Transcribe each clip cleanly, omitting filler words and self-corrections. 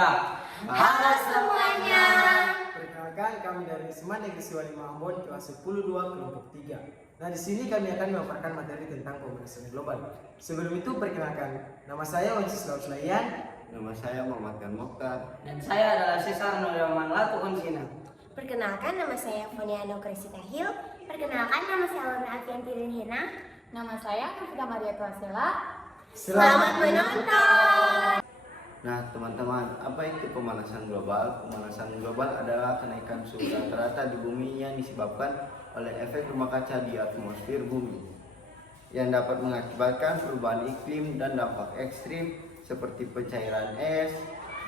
Halo semuanya. Perkenalkan, kami dari SMA Negeri Siswa 5 Ambon kelas 10-2 kelompok 3. Nah, di sini kami akan memaparkan materi tentang pemanasan global. Sebelum itu, perkenalkan, nama saya Wenceslaus Layan. Nama saya Muhammad Mokhtar. Dan saya adalah Cesar Nuryaman Latu Onsina. Perkenalkan, nama saya Foniano Kresita Hill. Perkenalkan, nama saya Alona Afianti Rinhina. Nama saya Rafika Maria Tuasela. Selamat menonton. Nah teman-teman, apa itu pemanasan global? Pemanasan global adalah kenaikan suhu rata-rata di bumi yang disebabkan oleh efek rumah kaca di atmosfer bumi yang dapat mengakibatkan perubahan iklim dan dampak ekstrim seperti pencairan es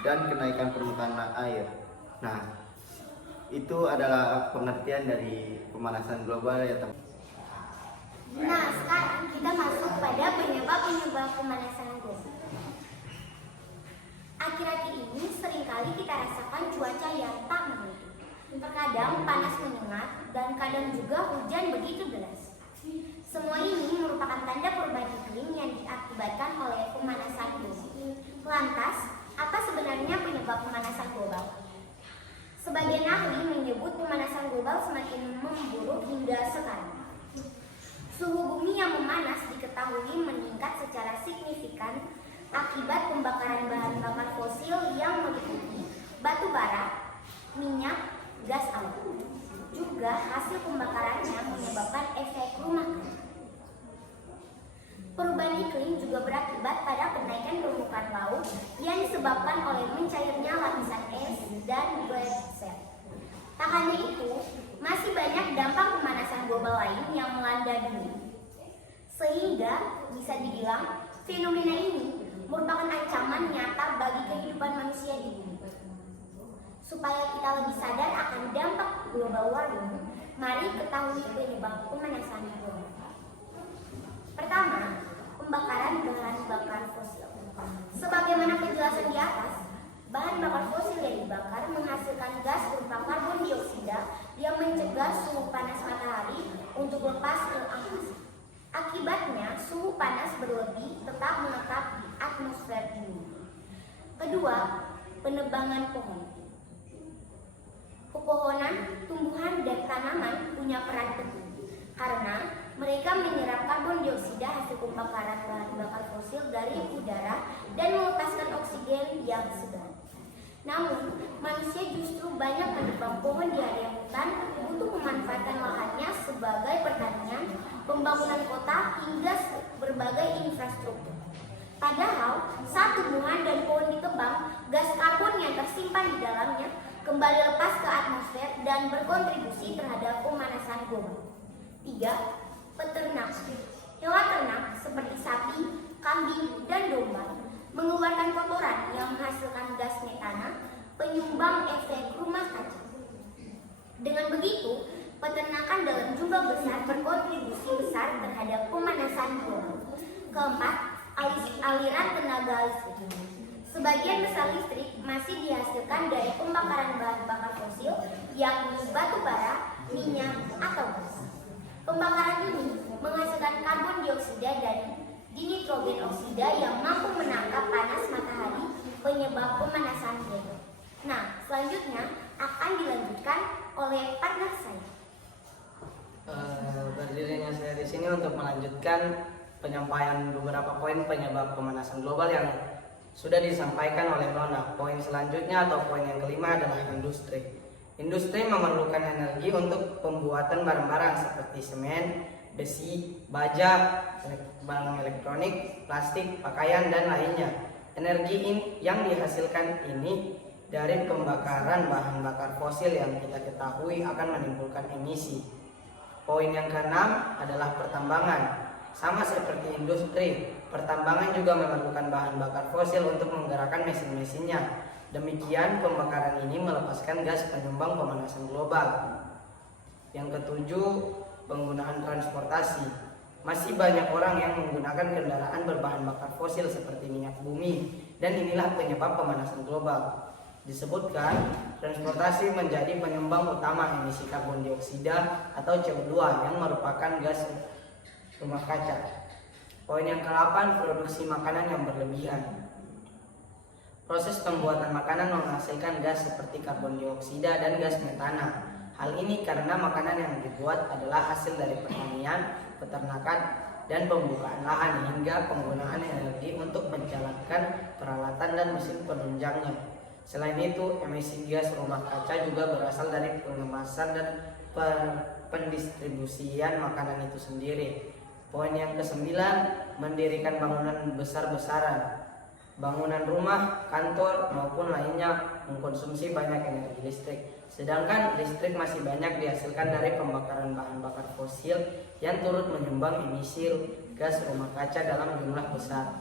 dan kenaikan permukaan air. Nah, itu adalah pengertian dari pemanasan global ya teman. Nah, sekarang kita masuk pada penyebab pemanasan global. Akhir-akhir ini seringkali kita rasakan cuaca yang tak menentu. Terkadang panas menyengat dan kadang juga hujan begitu deras. Semua ini merupakan tanda perubahan iklim yang diakibatkan oleh pemanasan global. Lantas, apa sebenarnya penyebab pemanasan global? Sebagian ahli menyebut pemanasan global semakin memburuk hingga sekarang. Suhu bumi yang memanas diketahui meningkat secara signifikan akibat pembakaran bahan bakar fosil yang meliputi batu bara, minyak, gas alam. Juga hasil pembakarannya menyebabkan efek rumah kaca. Perubahan iklim juga berakibat pada kenaikan permukaan laut yang disebabkan oleh mencairnya lapisan es dan gletser. Tak hanya itu, masih banyak dampak pemanasan global lain yang melanda dunia. Sehingga bisa dibilang fenomena ini merupakan ancaman nyata bagi kehidupan manusia di bumi. Supaya kita lebih sadar akan dampak global warming, mari ketahui penyebab pemanasan global. Pertama, pembakaran bahan bakar fosil. Sebagaimana penjelasan di atas, bahan bakar fosil yang dibakar menghasilkan gas berupa karbon dioksida yang mencegah suhu panas matahari untuk lepas ke angkasa. Akibatnya, suhu panas berlebih tetap menetap di atmosfer bumi. Kedua, penebangan pohon. Pepohonan, tumbuhan, dan tanaman punya peran penting karena mereka menyerap karbon dioksida hasil pembakaran bahan bakar fosil dari udara dan melepaskan oksigen yang segar. Namun, manusia justru banyak menebang pohon di area hutan untuk memanfaatkan lahannya sebagai pertanian, pembangunan kota, hingga berbagai infrastruktur. Padahal, saat tumbuhan dan pohon ditebang, gas karbon yang tersimpan di dalamnya kembali lepas ke atmosfer dan berkontribusi terhadap pemanasan global. 3. Peternak. Hewan ternak seperti sapi, kambing, dan domba mengeluarkan kotoran yang menghasilkan gas metana, penyumbang efek rumah kaca. Dengan begitu, peternakan dalam jumlah besar berkontribusi besar terhadap pemanasan global. Keempat, aliran tenaga listrik. Sebagian besar listrik masih dihasilkan dari pembakaran bahan bakar fosil, yakni batu bara, minyak, atau gas. Pembakaran ini menghasilkan karbon dioksida dan dinitrogen oksida yang mampu menangkap panas matahari, penyebab pemanasan global. Nah, selanjutnya akan dilanjutkan oleh partner saya. Berdirinya saya di sini untuk melanjutkan penyampaian beberapa poin penyebab pemanasan global yang sudah disampaikan oleh Nona. Poin selanjutnya atau poin yang kelima adalah industri. Industri memerlukan energi untuk pembuatan barang-barang seperti semen, besi, baja, barang elektronik, plastik, pakaian, dan lainnya. Energi yang dihasilkan ini dari pembakaran bahan bakar fosil yang kita ketahui akan menimbulkan emisi. Poin yang keenam adalah pertambangan. Sama seperti industri, pertambangan juga memerlukan bahan bakar fosil untuk menggerakkan mesin-mesinnya. Demikian pembakaran ini melepaskan gas penyumbang pemanasan global. Yang ketujuh, penggunaan transportasi. Masih banyak orang yang menggunakan kendaraan berbahan bakar fosil seperti minyak bumi, dan inilah penyebab pemanasan global. Disebutkan, transportasi menjadi penyumbang utama emisi karbon dioksida atau CO2 yang merupakan gas rumah kaca. Poin yang ke-8, produksi makanan yang berlebihan. Proses pembuatan makanan menghasilkan gas seperti karbon dioksida dan gas metana. Hal ini karena makanan yang dibuat adalah hasil dari pertanian, peternakan, dan pembukaan lahan hingga penggunaan energi untuk menjalankan peralatan dan mesin penunjangnya. Selain itu, emisi gas rumah kaca juga berasal dari pengemasan dan pendistribusian makanan itu sendiri. Poin yang ke-9, mendirikan bangunan besar-besaran. Bangunan rumah, kantor, maupun lainnya mengkonsumsi banyak energi listrik. Sedangkan listrik masih banyak dihasilkan dari pembakaran bahan bakar fosil yang turut menyumbang emisi gas rumah kaca dalam jumlah besar.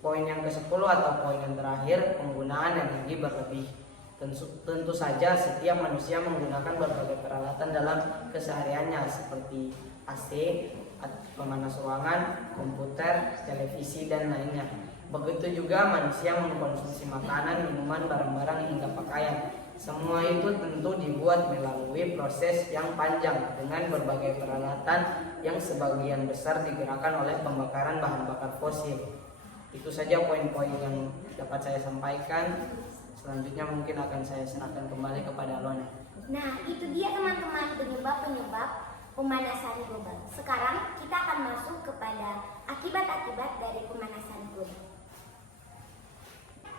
Poin yang ke-10 atau poin yang terakhir, penggunaan energi berlebih. Tentu saja setiap manusia menggunakan berbagai peralatan dalam kesehariannya seperti AC, pemanas ruangan, komputer, televisi, dan lainnya. Begitu juga manusia mengkonsumsi makanan, minuman, barang-barang hingga pakaian. Semua itu tentu dibuat melalui proses yang panjang dengan berbagai peralatan yang sebagian besar digerakkan oleh pembakaran bahan bakar fosil. Itu saja poin-poin yang dapat saya sampaikan. Selanjutnya mungkin akan saya serahkan kembali kepada Lona. Nah, itu dia teman-teman penyebab-penyebab pemanasan global. Sekarang kita akan masuk kepada akibat-akibat dari pemanasan global.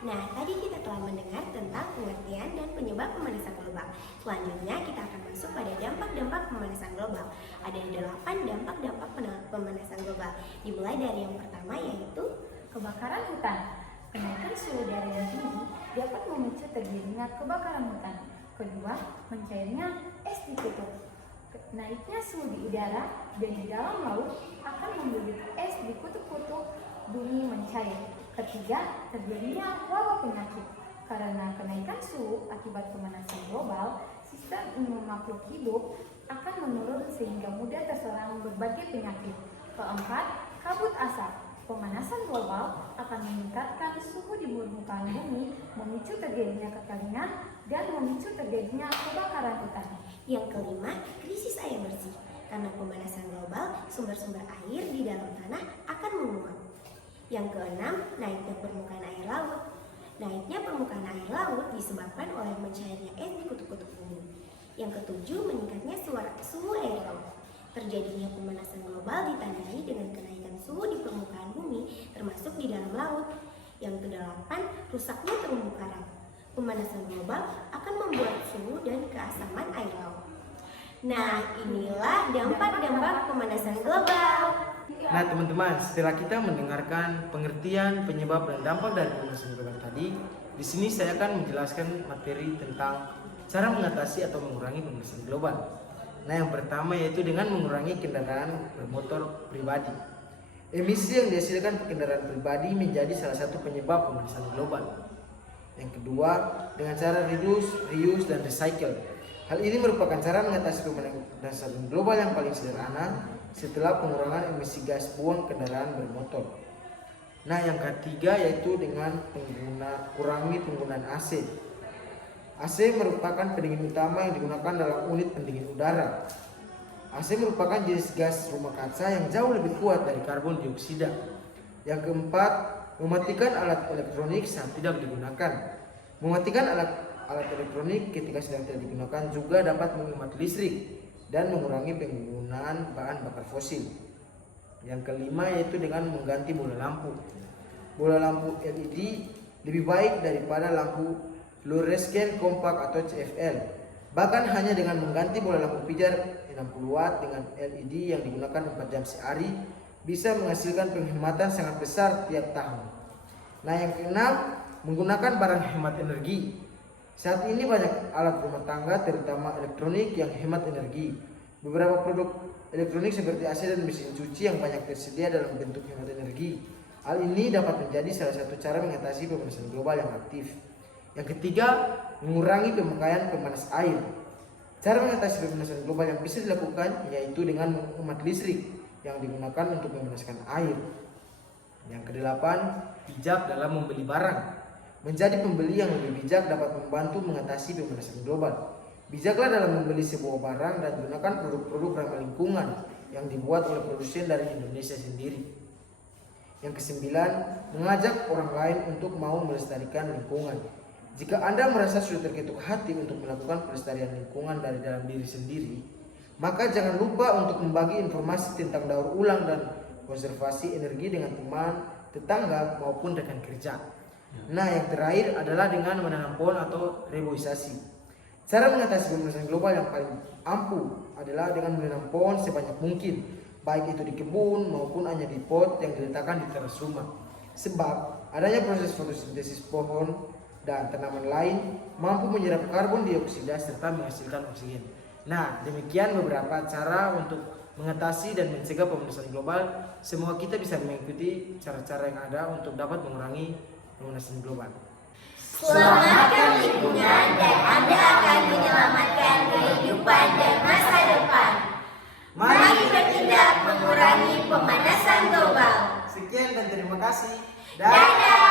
Nah, tadi kita telah mendengar tentang pengertian dan penyebab pemanasan global. Selanjutnya kita akan masuk pada dampak-dampak pemanasan global. Ada 8 dampak-dampak pemanasan global. Dimulai dari yang pertama yaitu Kebakaran hutan. Kenaikan suhu udara yang tinggi dapat memicu terjadinya kebakaran hutan. Kedua, mencairnya es di kutub. Naiknya suhu di udara dan di dalam laut akan membuat es di kutub-kutub bumi mencair. Ketiga, terjadinya wabah penyakit. Karena kenaikan suhu akibat pemanasan global, sistem imun makhluk hidup akan menurun sehingga mudah terserang berbagai penyakit. Keempat, kabut asap. Pemanasan global akan meningkatkan suhu di permukaan bumi, memicu terjadinya kekeringan dan memicu terjadinya kebakaran hutan. Yang kelima, krisis air bersih. Karena pemanasan global, sumber-sumber air di dalam tanah akan menguap. Yang keenam, naiknya permukaan air laut. Naiknya permukaan air laut disebabkan oleh mencairnya es di kutub-kutub bumi. Yang ketujuh, meningkatnya suhu air laut. Terjadinya pemanasan global ditandai dengan kenaikan suhu di permukaan bumi, termasuk di dalam laut. Yang kedelapan, rusaknya terumbu karang. Pemanasan global akan membuat suhu dan keasaman air laut. Nah, inilah dampak-dampak pemanasan global. Nah teman-teman, setelah kita mendengarkan pengertian, penyebab, dan dampak dari pemanasan global tadi, di sini saya akan menjelaskan materi tentang cara mengatasi atau mengurangi pemanasan global. Nah yang pertama yaitu dengan mengurangi kendaraan bermotor pribadi. Emisi yang dihasilkan kendaraan pribadi menjadi salah satu penyebab pemanasan global. Yang kedua, dengan cara reduce, reuse, dan recycle. Hal ini merupakan cara mengatasi pemanasan global yang paling sederhana setelah pengurangan emisi gas buang kendaraan bermotor. Nah yang ketiga yaitu dengan kurangi penggunaan AC. AC merupakan pendingin utama yang digunakan dalam unit pendingin udara. AC merupakan jenis gas rumah kaca yang jauh lebih kuat dari karbon dioksida. Yang keempat, mematikan alat elektronik saat tidak digunakan. Mematikan alat elektronik ketika sedang tidak digunakan juga dapat menghemat listrik dan mengurangi penggunaan bahan bakar fosil. Yang kelima yaitu dengan mengganti bola lampu. Bola lampu LED lebih baik daripada lampu fluorescent kompak atau CFL. Bahkan hanya dengan mengganti bola lampu pijar 60 watt dengan LED yang digunakan 4 jam sehari bisa menghasilkan penghematan sangat besar tiap tahun. Nah yang keenam, menggunakan barang hemat energi. Saat ini banyak alat rumah tangga terutama elektronik yang hemat energi. Beberapa produk elektronik seperti AC dan mesin cuci yang banyak tersedia dalam bentuk hemat energi. Hal ini dapat menjadi salah satu cara mengatasi pemanasan global yang aktif. Yang ketiga, mengurangi pemakaian pemanas air. Cara mengatasi pemanasan global yang bisa dilakukan yaitu dengan menghemat listrik yang digunakan untuk memanaskan air. Yang kedelapan, bijak dalam membeli barang. Menjadi pembeli yang lebih bijak dapat membantu mengatasi pemanasan global. Bijaklah dalam membeli sebuah barang dan gunakan produk-produk ramah lingkungan yang dibuat oleh produsen dari Indonesia sendiri. Yang kesembilan, mengajak orang lain untuk mau melestarikan lingkungan. Jika Anda merasa sudah terketuk hati untuk melakukan pelestarian lingkungan dari dalam diri sendiri, maka jangan lupa untuk membagi informasi tentang daur ulang dan konservasi energi dengan teman, tetangga, maupun rekan kerja. Nah, yang terakhir adalah dengan menanam pohon atau reboisasi. Cara mengatasi pemanasan global yang paling ampuh adalah dengan menanam pohon sebanyak mungkin, baik itu di kebun maupun hanya di pot yang diletakkan di teras rumah. Sebab adanya proses fotosintesis pohon dan tanaman lain mampu menyerap karbon dioksida serta menghasilkan oksigen. Nah, demikian beberapa cara untuk mengatasi dan mencegah pemanasan global. Semoga kita bisa mengikuti cara-cara yang ada untuk dapat mengurangi pemanasan global. Selamatkan lingkungan dan Anda akan menyelamatkan kehidupan dan masa depan. Mari bertindak mengurangi pemanasan global. Sekian dan terima kasih. Dadah!